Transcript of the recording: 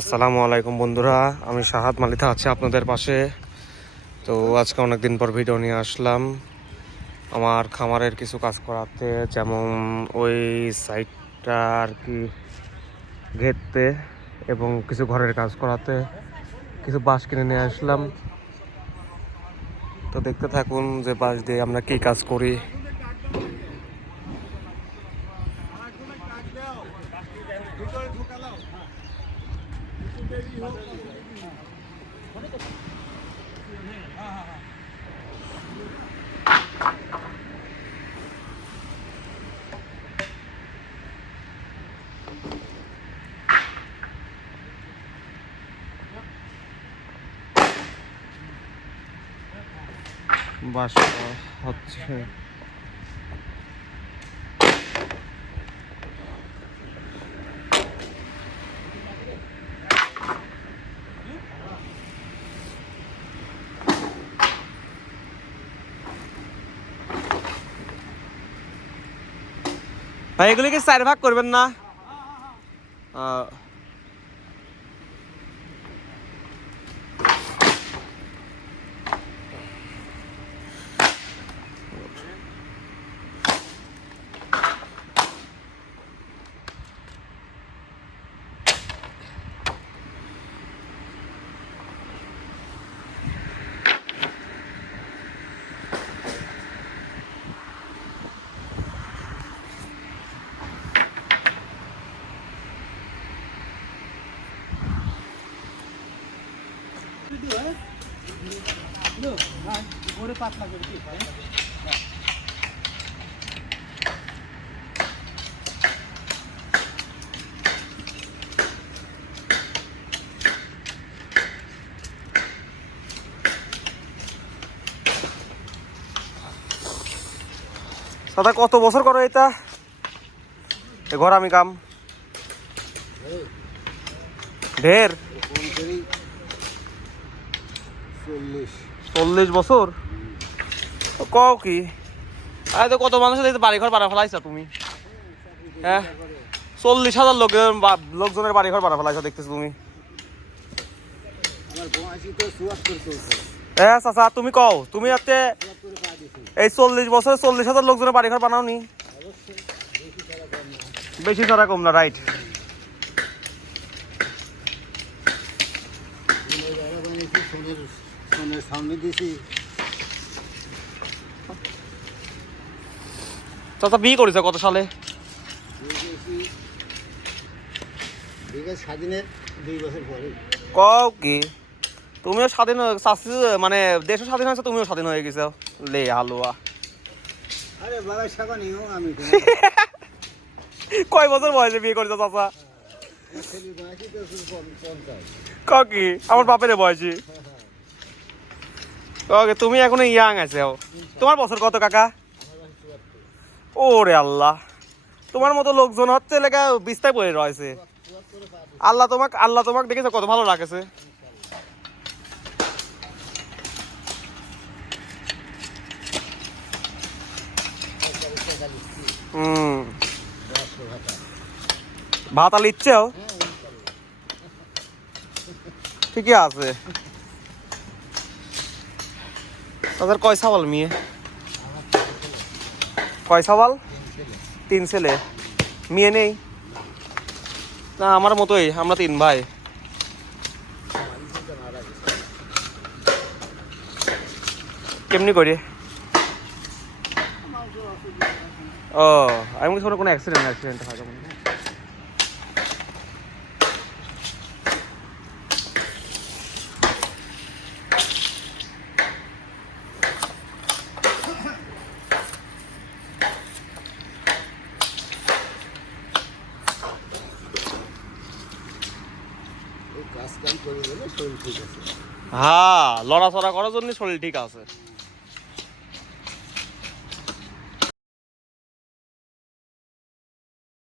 আসসালামু আলাইকুম বন্ধুরা, আমি শাহাদ মালিথা আছি আপনাদের পাশে। তো আজকে অনেকদিন পর ভিডিও নিয়ে আসলাম আমার খামারের কিছু কাজ করাতে, যেমন ওই সাইডটা আর কি ঘেরতে এবং কিছু ঘরের কাজ করাতে কিছু বাঁশ কিনে নিয়ে আসলাম। তো দেখতে থাকুন যে বাঁশ দিয়ে আমরা কি কাজ করি। বাঁশ হচ্ছে ভাই, এগুলিকে 4 ভাগ করবেন না? দাদা, কত বছর করো এটা ঘর আমি কাম? ঢের 40 বছর কও কি? তো কত মানুষের বাড়ি ঘর বাড়া ফেলাইছা তুমি? হ্যাঁ, 40,000 লোকজনের বাড়ি ঘর বাড়া ফেলাইছা দেখতেছো তুমি। হ্যাঁ চাচা, তুমি কও, তুমি হচ্ছে এই 40 বছরে 40,000 লোকজনের বাড়ি ঘর বানাও নি? বেশি ছাড়া কম না, রাইট? চাচা বিয়ে করেছে কত সালে? স্বাধীনের 2 বছর পরে। কও কি? তুমিও স্বাধীন মানে দেশও স্বাধীন হয়েছে, তুমিও স্বাধীন হয়ে গেছো। লে হালুয়া। আরে বাবা সাবানিও আমি কয় বছর বয়সে বিয়ে করেছো চাচা? কও কি? আমার বাপের বয়সী। ওকে, তুমি এখনো ইয়াং আছো। তোমার বছর কত কাকা? ওরে আল্লাহ, তোমার মতো লোকজন হচ্ছে লেখা বিস্তায় পড়ে রয়েছে। আল্লাহ তোমাকে দেখেছো কত ভালো লাগেছে। ভাত আলি ইচ্ছেও ঠিকই আছে। তাদের কয় সাবাল মেয়ে? কয় সাবাল? 3 ছেলে। মেয়ে নেই? না, আমার মতোই, আমরা 3 ভাই। কেমনি করি? ও, আমি কোনো অ্যাক্সিডেন্ট হয় তখন। হ্যাঁ, লড়াচড়া করার জন্য শরীর ঠিক আছে।